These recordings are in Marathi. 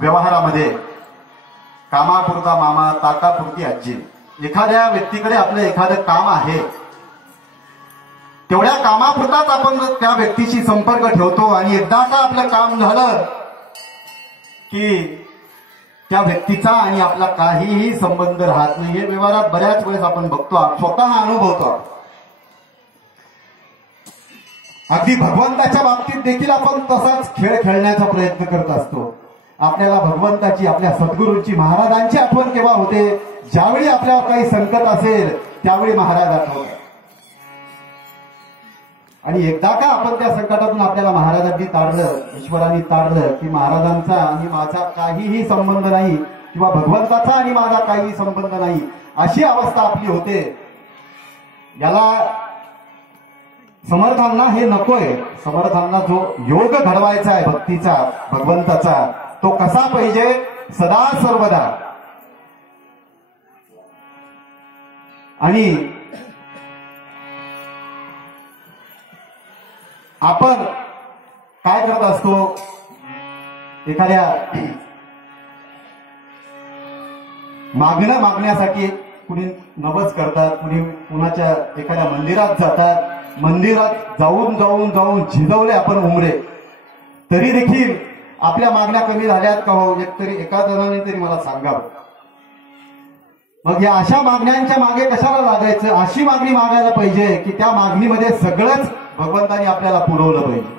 व्यवहारामध्ये कामापुरता मामा ताकापुरती आजी. एखाद्या व्यक्तीकडे आपलं एखादं काम आहे, तेवढ्या कामापुरताच आपण त्या व्यक्तीशी संपर्क ठेवतो आणि एकदा का आपलं काम झालं की त्या व्यक्तीचा आणि आपला काहीही संबंध राहत नाही. हे व्यवहारात बऱ्याच वेळेस आपण बघतो, स्वतः अनुभवतो. अगदी भगवंताच्या बाबतीत देखील आपण तसाच खेळ खेळण्याचा प्रयत्न करत असतो. आपल्याला भगवंताची, आपल्या सद्गुरूंची, महाराजांची आठवण केव्हा होते? ज्यावेळी आपल्यावर काही संकट असेल त्यावेळी महाराज आठवतात. आणि एकदा का आपण त्या संकटातून आपल्याला महाराजांनी तारलं, ईश्वरांनी तारलं की महाराजांचा आणि माझा काहीही संबंध नाही किंवा भगवंताचा आणि माझा काहीही संबंध नाही, अशी अवस्था आपली होते. याला समर्थांना हे नकोय. समर्थांना जो योग घडवायचा आहे भक्तीचा, भगवंताचा, तो कसा पाहिजे? सदा सर्वदा. आणि आपण काय करत असतो? एखाद्या मागण्यासाठी कुणी नवस करतात, कुणी कुणाच्या एखाद्या मंदिरात जातात. मंदिरात जाऊन जाऊन जाऊन झिजवले आपण उमरे, तरी देखील आपल्या मागण्या कमी झाल्यात का हो? तरी एका जणाने तरी मला सांगावं. मग या अशा मागण्यांच्या मागे कशाला लागायचं? अशी मागणी मागायला पाहिजे की त्या मागणीमध्ये सगळंच भगवंतानी आपल्याला पुरवलं पाहिजे.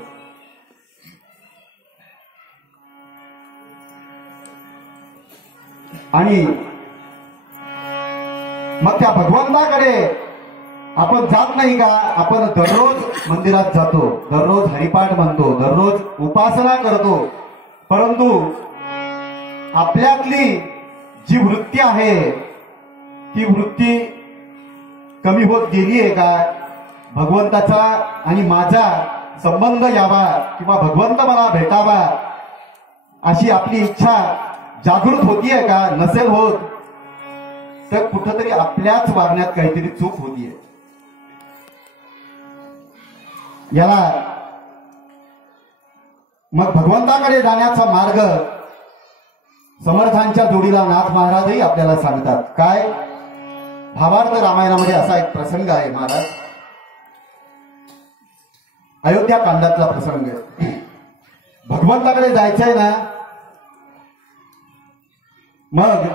आणि मग त्या भगवंताकडे आपण जात नाही का? आपण दररोज मंदिरात जातो, दररोज हरिपाठ म्हणतो, दररोज उपासना करतो, परंतु आपल्यातली जी वृत्ती आहे ती वृत्ती कमी होत गेली आहे का? भगवंताचा आणि माझा संबंध यावा किंवा भगवंत मला भेटावा अशी आपली इच्छा जागृत होतीये का? नसेल होत तर कुठंतरी आपल्याच वागण्यात काहीतरी चूक होतीये. याला मग भगवंताकडे जाण्याचा मार्ग समर्थांच्या जोडीला नाथ महाराजही आपल्याला सांगतात. काय? भावार्थ रामायणामध्ये असा एक प्रसंग आहे महाराज, अयोध्या कांडातला प्रसंग आहे. भगवंताकडे जायचंय ना, मग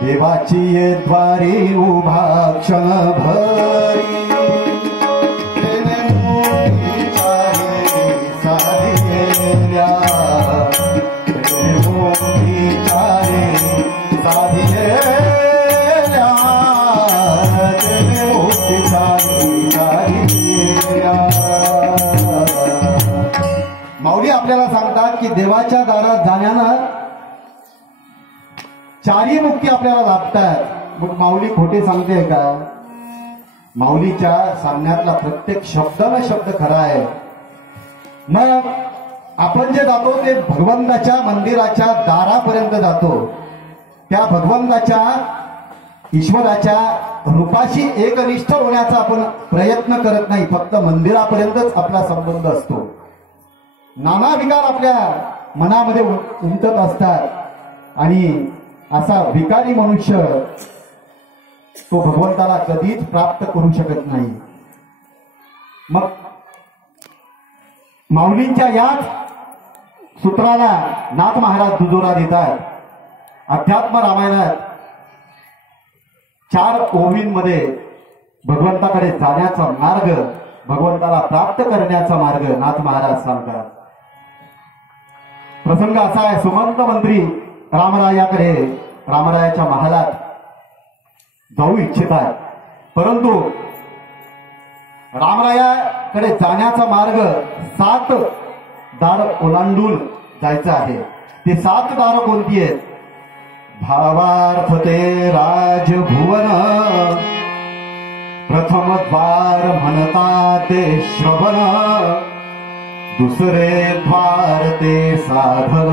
देवाची ये द्वारी उभा क्षण भरी माऊली आपल्याला सांगतात की देवाच्या दारात जाण्यानं चारी मुक्ती आपल्याला लाभतात. मग माऊली खोटे सांगते का? माऊलीच्या सांगण्यातला प्रत्येक शब्दाला शब्द खरा आहे. मग आपण जे जातो ते भगवंताच्या मंदिराच्या दारापर्यंत जातो. त्या भगवंताच्या, ईश्वराच्या रूपाशी एकनिष्ठ होण्याचा आपण प्रयत्न करत नाही. फक्त मंदिरापर्यंतच आपला संबंध असतो. नाना विकार आपल्या मनामध्ये उमटत असतात आणि असा विकारी मनुष्य तो भगवंताला कधीच प्राप्त करू शकत नाही. मग माऊलींच्या याच सूत्राला नाथ महाराज दुजोरा देतात. अध्यात्म रामायणात 4 ओवींमध्ये भगवंताकडे जाण्याचा मार्ग, भगवंताला प्राप्त करण्याचा मार्ग नाथ महाराज सांगतात. प्रसंग असा आहे, सुमंत मंत्री रामरायाकडे, रामरायाच्या महालात जाऊ इच्छितात, परंतु रामरायाकडे जाण्याचा मार्ग 7 दार ओलांडून जायचं आहे. ते 7 दार कोणती आहेत? भावार्थ ते राजभुवन, प्रथम द्वार म्हणता ते श्रवण, दुसरे द्वार ते साधन,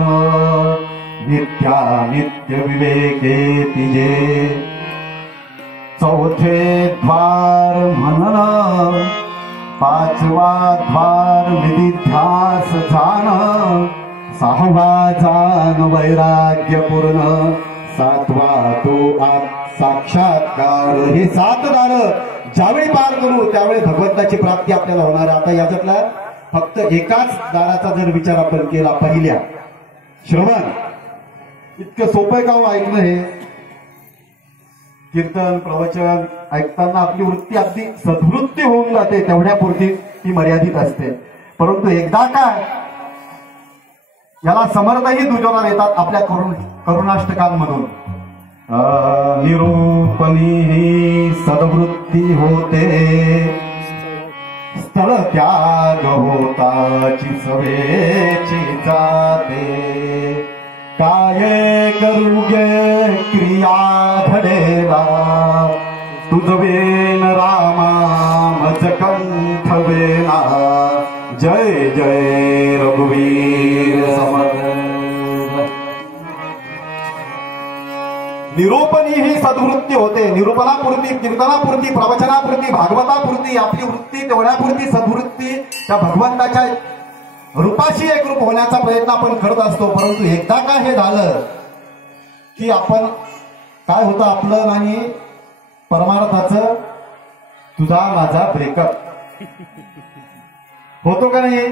नित्यानित्य विवेके तिजे, चौथे द्वार मनन, पाचवा द्वार निधिध्यास जाण, सहावा वैराग्यपूर्ण, सातवा तो आत साक्षात्कार. हे 7 दार ज्यावेळी पार करू त्यावेळी भगवंताची प्राप्ती आपल्याला होणार आहे. आता याच्यातला फक्त एकाच दाराचा जर विचार आपण केला, पहिल्या श्रवण. इतकं सोपं का हो ऐकणं? हे कीर्तन प्रवचन ऐकताना आपली वृत्ती अगदी सद्वृत्ती होऊन जाते, तेवढ्यापुरती ती मर्यादित असते. परंतु एकदा काय याला समर्थही दुजोरा येतात आपल्या करुणाष्टकांमधून. निरूपणी ही सद्वृत्ती होते, स्थळ त्याग होताची सवेची जाते. काय करूगे क्रिया घडेला, तुझवेन रामा मज कंठ वेना. जय जय रघुवीर समर्थ. निरूपणी ही सद्वृत्ती होते. निरूपणापुरती, कीर्तनापुरती, प्रवचनापुरती, भागवतापुरती आपली वृत्ती तेवढ्यापुरती सद्वृत्ती त्या भगवंताच्या रूपाशी एकरूप होण्याचा प्रयत्न आपण करत असतो. परंतु एकदा का हे झालं की आपण काय होतं, आपलं आणि परमार्थाचं तुझा माझा ब्रेकअप होतो का नाही?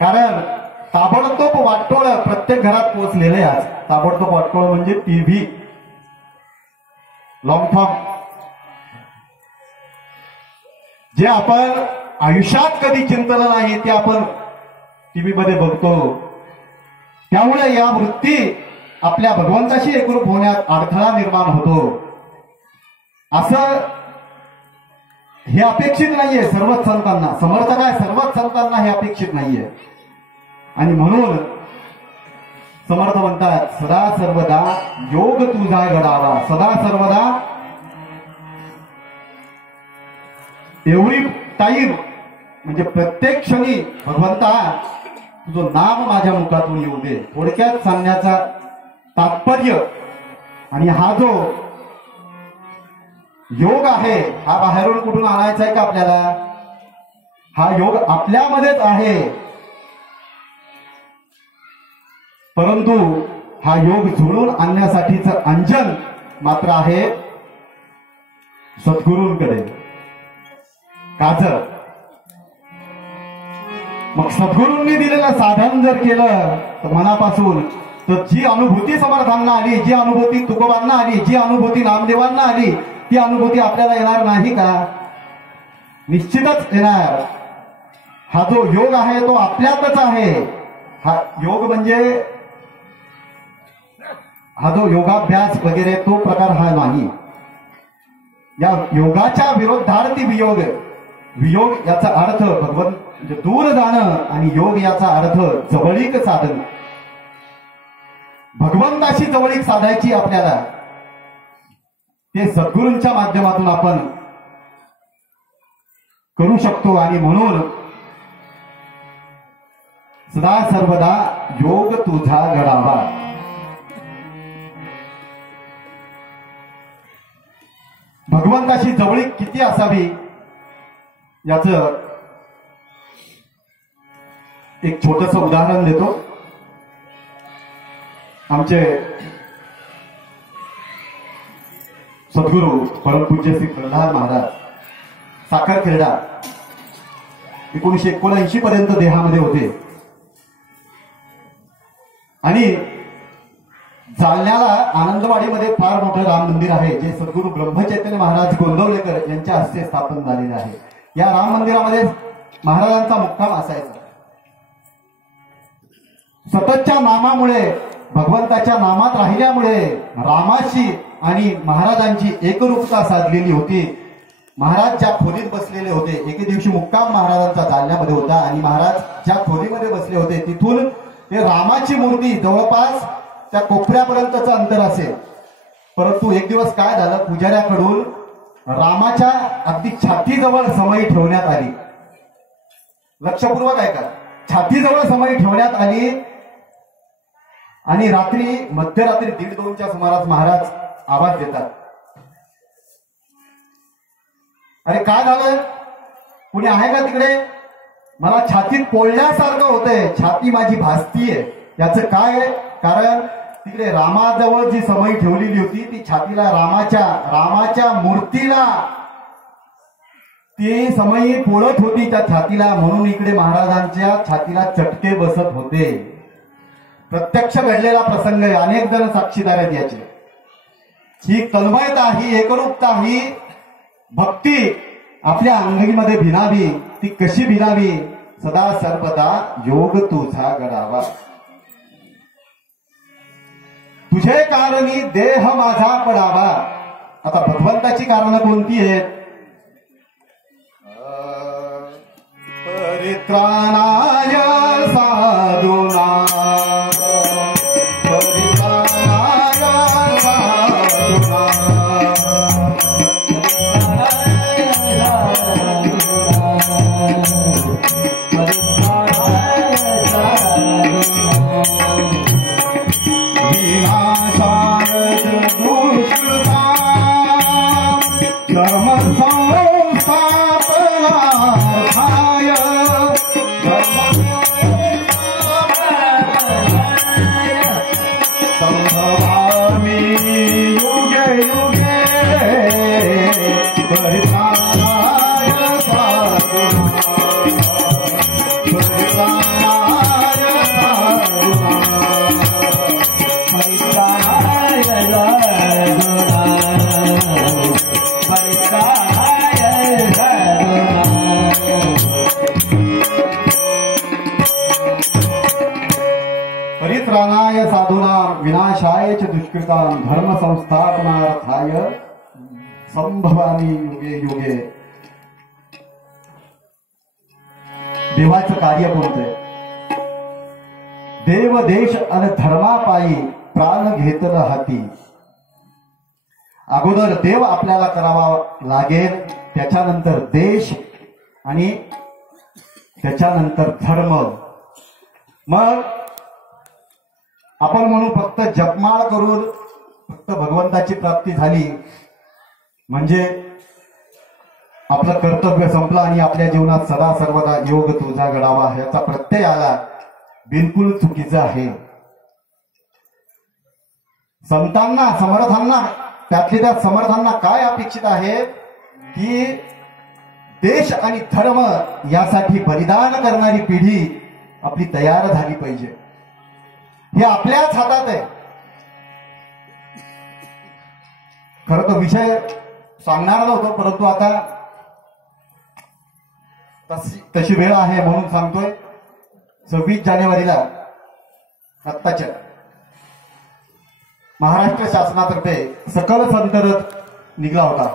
कारण ताबडतोब वाटोळ प्रत्येक घरात पोहोचलेले आहे. आज ताबडतोब वाटोळ म्हणजे टीव्ही, लॉंग फॉर्म, जे आपण आयुष्यात कधी चिंतलं नाही ते आपण टीव्ही मध्ये बघतो. त्यामुळे या वृत्ती आपल्या भगवंताशी एकरूप होण्यात अडथळा निर्माण होतो. असं हे अपेक्षित नाहीये सर्वच संतांना. समर्थ काय, सर्वच संतांना हे अपेक्षित नाहीये. आणि म्हणून समर्थ म्हणतात, सदा सर्वदा योग तुझा घडावा. सदा सर्वदा एवढी टाईम म्हणजे प्रत्येक क्षणी भगवंता तुझं नाम माझ्या मुखातून येऊ दे. थोडक्यात सांगण्याचा तात्पर्य. आणि हा जो योग आहे हा बाहेरून कुठून आणायचा आहे का आपल्याला? हा योग आपल्यामध्येच आहे. परंतु हा योग जुळून आणण्यासाठीचं अंजन मात्र आहे सद्गुरूंकडे, काजळ. मग सद्गुरूंनी दिलेलं साधन जर केलं तर मनापासून, तर जी अनुभूती समर्थांना आली, जी अनुभूती तुकोबांना आली, जी अनुभूती नामदेवांना आली, ती अनुभूती आपल्याला येणार नाही का? निश्चितच येणार. हा जो योग आहे तो आपल्यातच आहे. हा योग म्हणजे हा जो योगाभ्यास वगैरे तो प्रकार हा नाही. या योगाच्या विरोधार्थी वियोग. वियोग याचा अर्थ भगवंत म्हणजे दूर जाणं, आणि योग याचा अर्थ जवळीक साधन. भगवंताशी जवळीक साधायची आपल्याला, ते सद्गुरूंच्या माध्यमातून आपण करू शकतो. आणि म्हणून सदा सर्वदा योग तुझा घडावा. भगवंताशी जवळीक किती असावी याचं एक छोटस उदाहरण देतो. आमचे सद्गुरू परमपूज्य श्री प्रल्हाद महाराज साखरखेर्डा 1979 पर्यंत देहामध्ये होते. आणि जालन्याला आनंदवाडीमध्ये फार मोठं राम मंदिर आहे, जे सद्गुरू ब्रह्मचैतन्य महाराज गोंदवलेकर यांच्या हस्ते स्थापन झालेले आहे. या राम मंदिरामध्ये महाराजांचा मुक्काम असायचा. सततच्या नामामुळे, भगवंताच्या नामात राहिल्यामुळे रामाशी आणि महाराजांची एकरूपता साधलेली होती. महाराज ज्या खोलीत बसलेले होते, एके दिवशी मुक्काम महाराजांचा जालन्यामध्ये होता आणि महाराज ज्या खोलीमध्ये बसले होते तिथून ते रामाची मूर्ती जवळपास त्या कोपऱ्यापर्यंतचं अंतर असेल. परंतु एक दिवस काय झालं, पुजाऱ्याकडून रामाच्या अगदी छातीजवळ समई ठेवण्यात आली. लक्षपूर्वक आहे का? छातीजवळ समई ठेवण्यात आली. आणि रात्री मध्यरात्री 1:30-2च्या सुमारास महाराज आवाज देतात, अरे काय झालं, कुणी आहे का तिकडे? मला छातीत पोळल्यासारखं होतंय, छाती माझी भासतीये. याचं काय आहे? कारण तिकडे रामाजवळ जी समई ठेवलेली होती ती छातीला रामाच्या मूर्तीला ती समई पोळत होती त्या छातीला, म्हणून इकडे महाराजांच्या छातीला चटके बसत होते. प्रत्यक्ष घडलेला प्रसंग आहे, अनेक जण साक्षीदार आहेत याचे. ही तन्मयता, ही एकरूपता, ही भक्ती आपल्या अंगीमध्ये भिनावी. ती कशी भिनावी? सदा सर्वदा योग तुझा घडावा, तुझे कारणी देह माझा पडावा. आता भगवंताची कारणं कोणती आहेत? परित्राणाय साधूना, परित्राणाय साधूना, परित्राणाय साधूना विनाशाय च दुष्कृतां धर्म संस्थापनार्थाय संभवामी युगे युगे. देवाचं कार्य कोणतं? देव देश आणि धर्मापायी प्राण घेतलं हाती. अगोदर देव आपल्याला करावा लागेल, त्याच्यानंतर देश आणि त्याच्यानंतर धर्म. मग आपण म्हणून फक्त जपमाळ करून फक्त भगवंताची प्राप्ती झाली म्हणजे आपलं कर्तव्य संपलं आणि आपल्या जीवनात सदा सर्वदा योग तुझा घडावा याचा प्रत्यय आला, बिलकुल चुकीचं आहे. संतांना, समर्थांना, त्यातल्या त्यात समर्थांना काय अपेक्षित आहे की देश आणि धर्म यासाठी बलिदान करणारी पिढी आपली तयार झाली पाहिजे. हे आपल्याच हातात आहे. खरं तर विषय सांगणार नव्हतो, परंतु आता तशी वेळ आहे म्हणून सांगतोय. 26 जानेवारीला आत्ताच्या महाराष्ट्र शासनातर्फे सकल संत रथ निघाला होता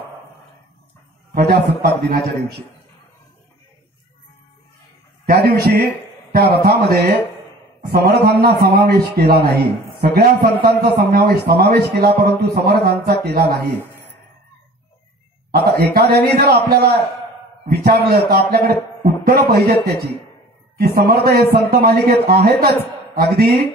प्रजासत्ताक दिनाच्या दिवशी. त्या दिवशी त्या रथामध्ये समर्थांना समावेश केला नाही. सगळ्या संतांचा समावेश केला, परंतु समर्थांचा केला नाही. आता एखाद्याने जर आपल्याला विचारलं तर आपल्याकडे उत्तर पाहिजेत त्याची, की समर्थ हे संत मालिकेत आहेतच. अगदी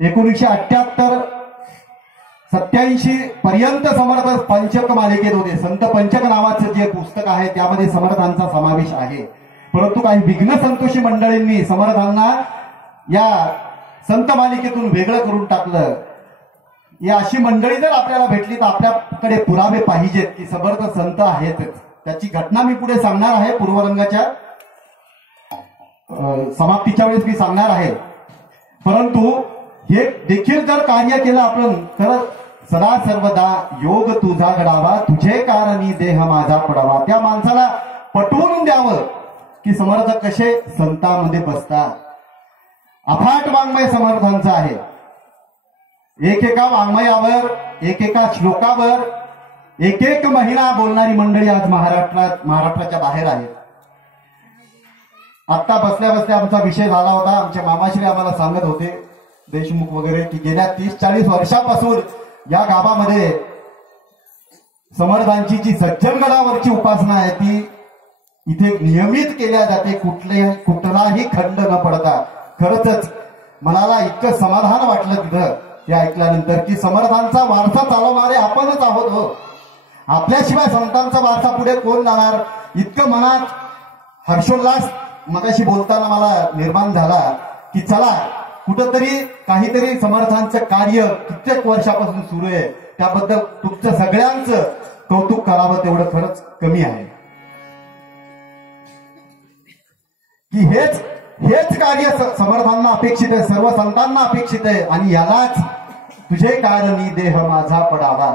1978-87 पर्यंत समर्थ पंचक मालिकेत होते. संत पंचक नावाचं जे पुस्तक आहे त्यामध्ये समर्थांचा समावेश आहे. परंतु काही विघ्न संतोषी मंडळींनी समर्थांना या संत मालिकेतून वेगळं करून टाकलं. या अशी मंडळी जर आपल्याला भेटली तर आपल्याकडे पुरावे पाहिजेत की समर्थ संत आहेतच. त्याची घटना मी पुढे सांगणार आहे, पूर्वरंगाच्या समाप्तीच्या वेळेस मी सांगणार आहे. परंतु हे देखील जर कार्य केलं आपण तर सदा सर्वदा योग तुझा घडावा, तुझे कारणी देह माझा पडावा. त्या माणसाला पटवून द्यावं की समर्थ कसे संतांमध्ये बसतात. अफाट वाङ्मय समर्थांचं आहे. एकेका वाङ्मयावर, एकेका श्लोकावर एक महिना बोलणारी मंडळी आज महाराष्ट्राच्या बाहेर आहेत. आता बसल्या बसल्या आमचा विषय झाला होता. आमचे मामाश्री आम्हाला सांगत होते, देशमुख वगैरे, की गेल्या 30-40 वर्षापासून या गावामध्ये समर्थांची जी सज्जनगडावरची उपासना आहे ती इथे नियमित केल्या जाते, कुठलाही खंड न पडता. खरंच मनाला इतकं समाधान वाटलं तिथं हे ऐकल्यानंतर की समर्थांचा वारसा चालवणारे आपणच आहोत. हो, आपल्याशिवाय संतांचा वारसा पुढे कोण जाणार? इतकं मनात हर्षोल्लास मगाशी बोलताना मला निर्माण झाला की चला कुठंतरी काहीतरी समर्थांचं कार्य कित्येक वर्षापासून सुरू आहे, त्याबद्दल तुमचं सगळ्यांचं कौतुक करावं तेवढं खरंच कमी आहे की हेच कार्य समर्थांना अपेक्षित आहे, सर्व संतांना अपेक्षित आहे. आणि यालाच तुझे कारणी देह माझा पडावा